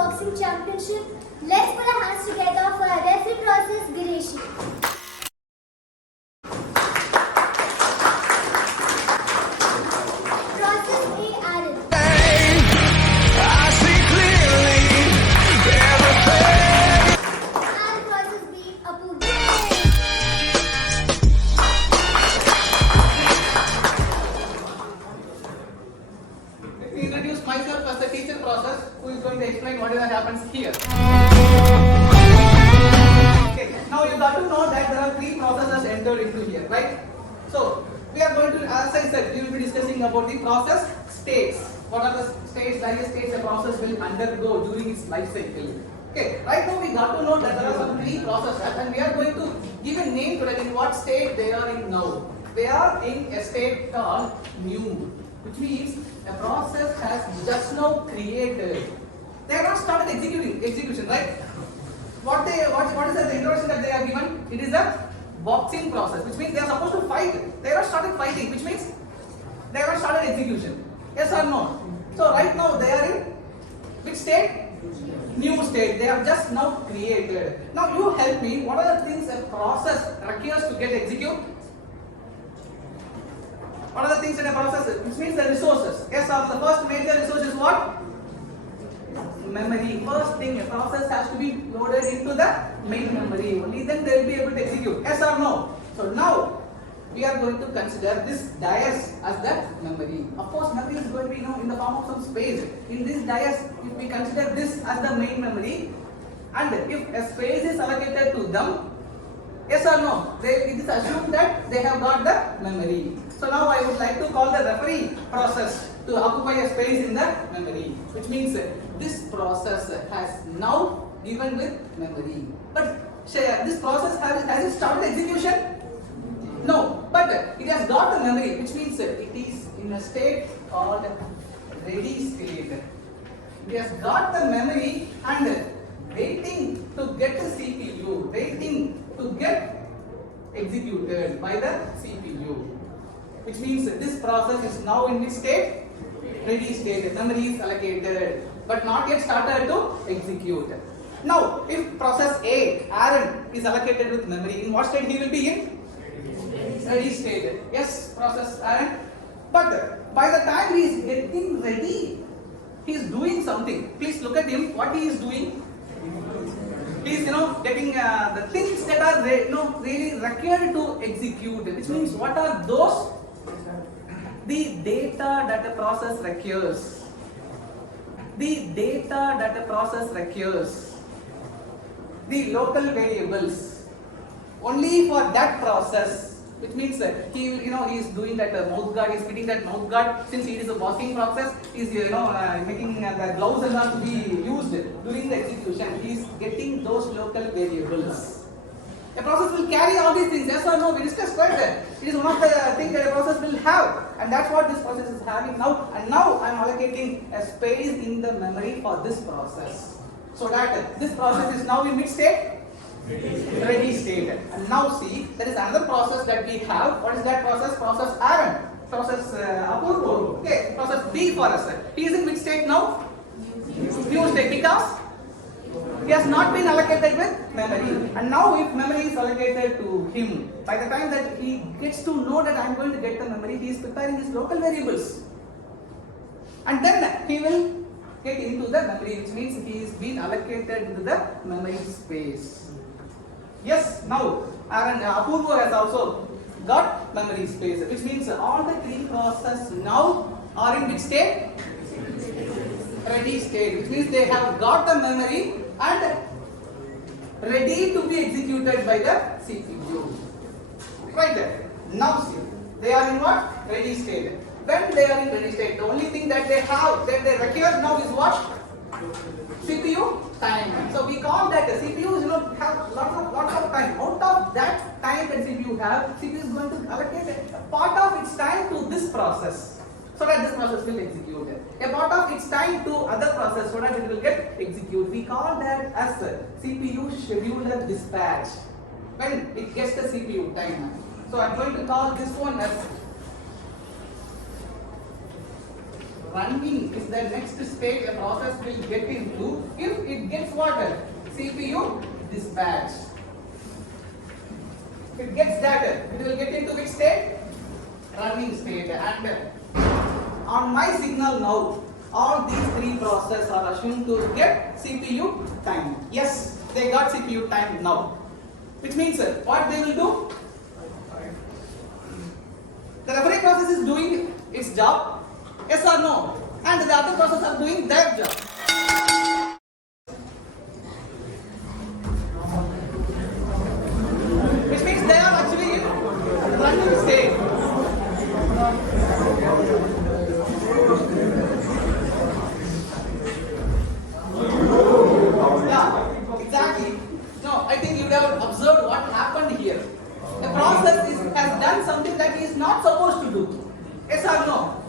Boxing Championship. Let's put our hands together for our referee process, Gireshi. Process A, Aaron. And process B, Apoorvo. Let me introduce myself as the teacher process who is going to explain what happens here. Okay, now you got to know that there are three processes entered into here, right? So we are going to, as I said, we will be discussing about the process states. What are the states, various states a process will undergo during its life cycle. Okay, right now we got to know that there are some three processes and we are going to give a name to that in what state they are in now. They are in a state called new, which means a process has just now created. They have not started execution, right? What is the introduction that they are given? It is a boxing process, which means they are supposed to fight. They have not started fighting, which means they have not started execution. Yes or no? So right now they are in which state? New state. They have just now created. Now you help me. What are the things a process requires to get executed? What are the things in a process? Which means the resources. Yes, the first major resource is what? Memory. First thing, a process has to be loaded into the main memory. Only then they will be able to execute. Yes or no? So now we are going to consider this Dais as the memory. Of course, memory is going to be in the form of some space. In this Dais, if we consider this as the main memory, and if a space is allocated to them, yes or no? It is assumed that they have got the memory. So now I would like to call the referee process to occupy a space in the memory, which means this process has now given with memory. But this process has it started execution? No, but it has got the memory, which means it is in a state called ready state. It has got the memory and waiting to get the CPU, waiting to get executed by the CPU. Which means this process is now in which state? Ready state. Memory is allocated, but not yet started to execute. Now, if process A, Aaron, is allocated with memory, in what state he will be in? Ready state. Yes, process Aaron. But by the time he is getting ready, he is doing something. Please look at him. What he is doing? He is, getting the things that are really required to execute. Which means what are those? The data that a process requires. The data that a process requires. The local variables. Only for that process. Which means that he is doing that mouth guard, he is fitting that mouth guard. Since it is a boxing process, he is making the gloves and all to be used during the execution. He is getting those local variables. A process will carry all these things. Yes or no? We discussed quite that. It is one of the things that a process will have, and that's what this process is having now. And now I am allocating a space in the memory for this process, so that this process is now in which state? Ready state. And now see, there is another process that we have. What is that process? Process Aaron. Process Apoorvo. Okay. Process B for us. He is in which state now? New state, because he has not been allocated with memory. And now if memory is allocated to him, by the time that he gets to know that I am going to get the memory, he is preparing his local variables. And then he will get into the memory, which means he is being allocated into the memory space. Yes, now Apoorvo has also got memory space, which means all the three processes now are in which state? Ready state, which means they have got the memory and ready to be executed by the CPU. Right there. Now see, they are in what? Ready state. When they are in ready state, the only thing that they have, that they require now is what? CPU time. So we call that the CPUs have lots of time. Out of that time that CPU have, CPU is going to allocate a part of its time to this process, so that this process will execute. A part of its time to other process, so that it will get executed. We call that as CPU scheduler dispatch. When it gets the CPU time. So I am going to call this one as running is the next stage a process will get into if it gets what? CPU dispatch. If it gets that, it will get into which state? Running state. And on my signal now, all these three processes are assumed to get CPU time. Yes, they got CPU time now. Which means what they will do? The referee process is doing its job, yes or no? And the other processes are doing their job. Which means they are actually in running state. Yeah, exactly. No, I think you would have observed what happened here. The process has done something that he is not supposed to do. Yes or no?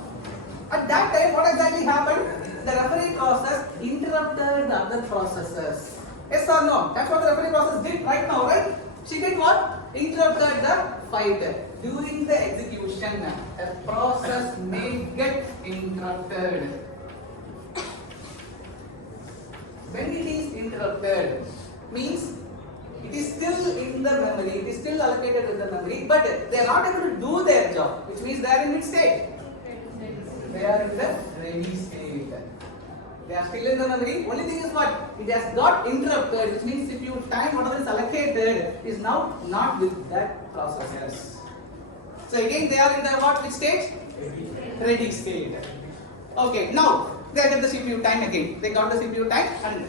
At that time, what exactly happened? The referee process interrupted the other processes. Yes or no? That's what the referee process did right now, right? She did what? Interrupted the fight. During the execution, a process may get interrupted. When it is interrupted, means it is still in the memory, it is still allocated in the memory, but they are not able to do their job, which means they are in which state? They are in the ready state. They are still in the memory. Only thing is what? It has got interrupted, which means if you time whatever is allocated is now not with that processors. So again they are in the what? Which state? Ready state. Okay, now they get the CPU time again. They got the CPU time and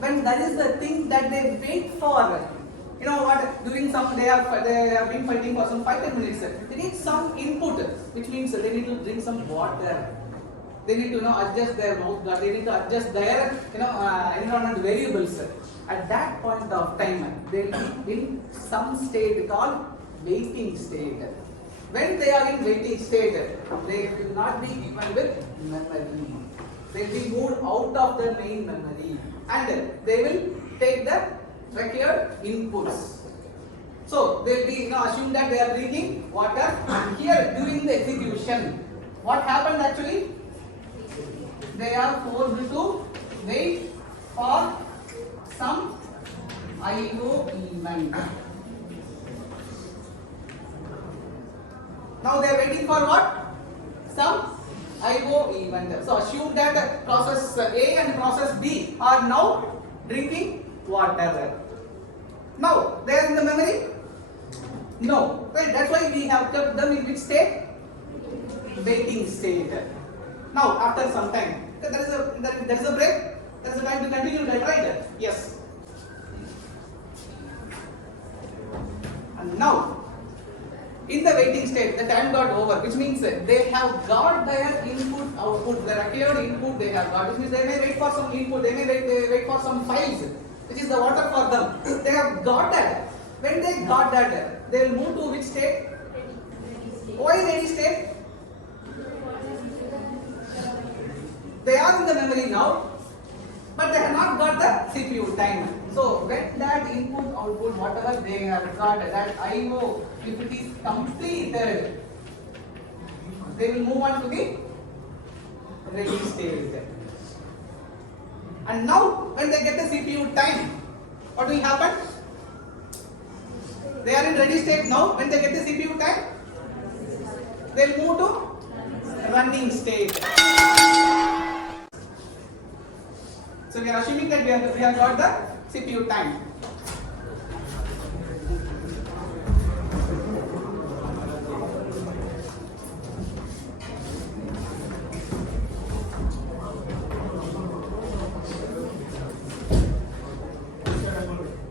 when that is the thing that they wait for. You know what? During some they have been fighting for some 5-10 minutes. They need some input, which means they need to drink some water. They need to adjust their mouth guard. They need to adjust their environment variables. At that point of time, they will be in some state called waiting state. When they are in waiting state, they will not be given with memory. They will be moved out of the main memory and they will take the required inputs. So they will be assume that they are drinking water, and here during the execution, what happened actually? They are forced to wait for some IO event. Now they are waiting for what? Some IO event. So assume that process A and process B are now drinking water. Now they are in the memory? No. Well, that's why we have kept them in which state? Waiting state. Now after some time, there is a break. There is a time to continue that, right? Yes. And now in the waiting state, the time got over, which means they have got their input, output, the required input they have got, which means they may wait for some input, they may wait for some files, which is the water for them. They have got that. When they got that, they will move to which state? Why ready state? They are in the memory now, but they have not got the CPU time. So when that input, output, whatever they have got, that IO, if it is completed, they will move on to the ready state. And now when they get the CPU time, what will happen? They are in ready state now. When they get the CPU time, they will move to running state. So we are assuming that we have got the CPU time.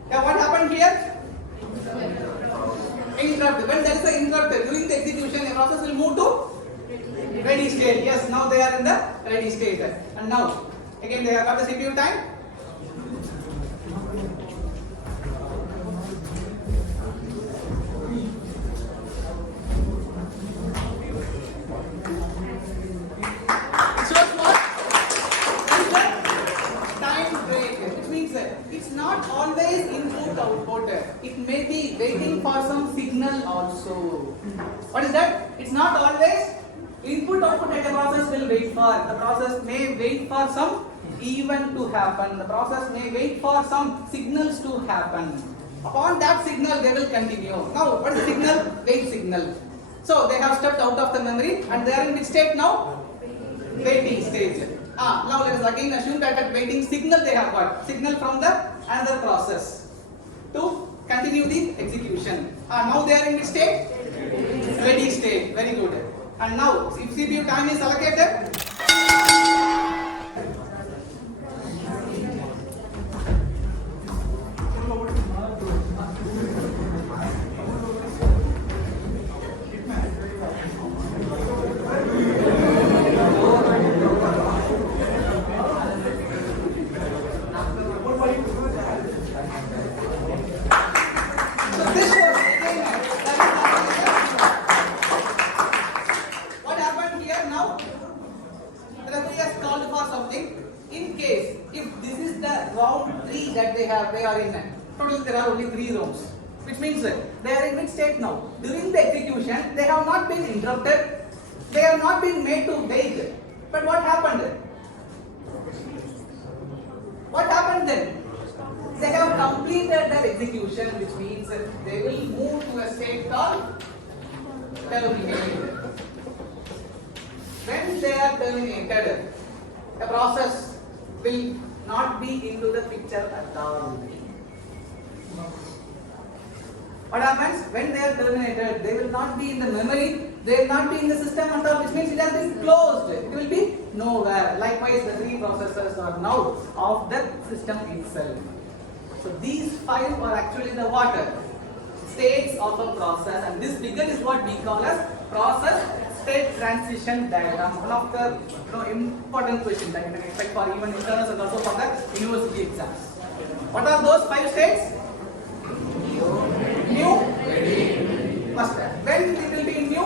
Now what happened here? when there is an interrupt during the execution, the process will move to ready state. Yes, now they are in the ready state. And now, again they have got the CPU time. It shows what? It's the time break, which means it's not always input output. It may be waiting for some signal also. What is that? It's not always input output that the process will wait for. The process may wait for some event to happen. The process may wait for some signals to happen. Upon that signal, they will continue. Now, what is the signal? Wait signal. So they have stepped out of the memory and they are in which state now? Waiting stage. Now let us again assume that at waiting signal they have got. Signal from the another process to continue the execution. Now they are in which state? Ready state. Very good. And now, if CPU time is allocated, there are only 3 rounds, which means they are in which state now? During the execution, they have not been interrupted, they have not been made to wait. But what happened? What happened then? They have completed their execution, which means they will move to a state called terminated. When they are terminated, the process will not be into the picture at all. What happens? When they are terminated, they will not be in the memory, they will not be in the system at all, which means it has been closed. It will be nowhere. Likewise, the 3 processors are now of the system itself. So these 5 are actually the water states of a process, and this figure is what we call as process state transition diagram. One of the important questions that you can expect for even internals and also for the university exams. What are those 5 states? New, first. When it will be new?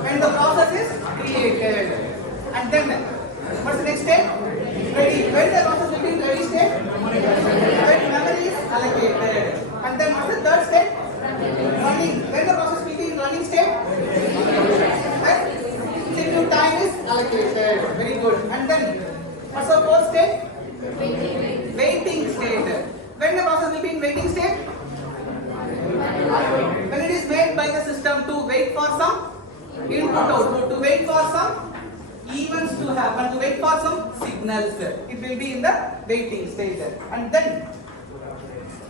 When the process is created. And then, what's the next step? Ready. When the process will be in ready state? When memory is allocated. And then what's the third step? Running. When the process will be in running state? When time is allocated. Very good. And then, what's the fourth step? Waiting state. When the process will be in waiting state? When it is made by the system to wait for some input output, to wait for some events to happen, to wait for some signals. It will be in the waiting state. And then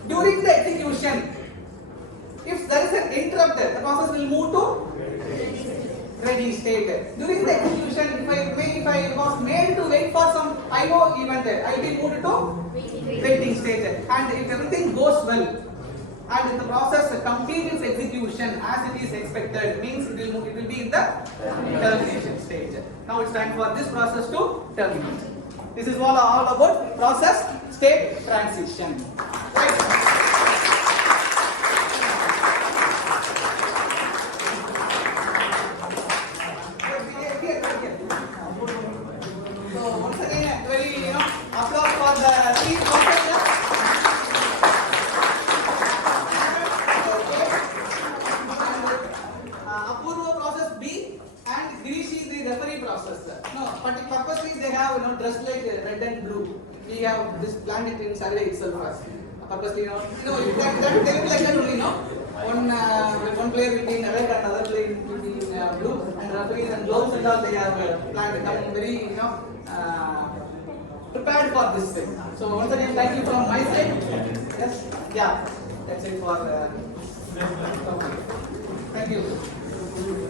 during the execution, if there is an interrupt, the process will move to ready state. During the execution, if I was made to wait for some IO event, I will be moved to waiting state. And if everything goes well, and if the process completes its execution as it is expected, means it will be in the termination stage. Now it's time for this process to terminate. This is all about process state transition. Right? So once again, very applause for the 3 processes. Apoorvo process B and Gireshi the referee process. No, but purposely they have dressed like red and blue. We have this planned it in Saturday itself for us. Purposely, that they look like that only, one player will be in red and another player will be in blue, and referees and gloves and all they have planned. Come very prepared for this thing. So once again, thank you from my side. Yes, yeah, that's it for. Thank you.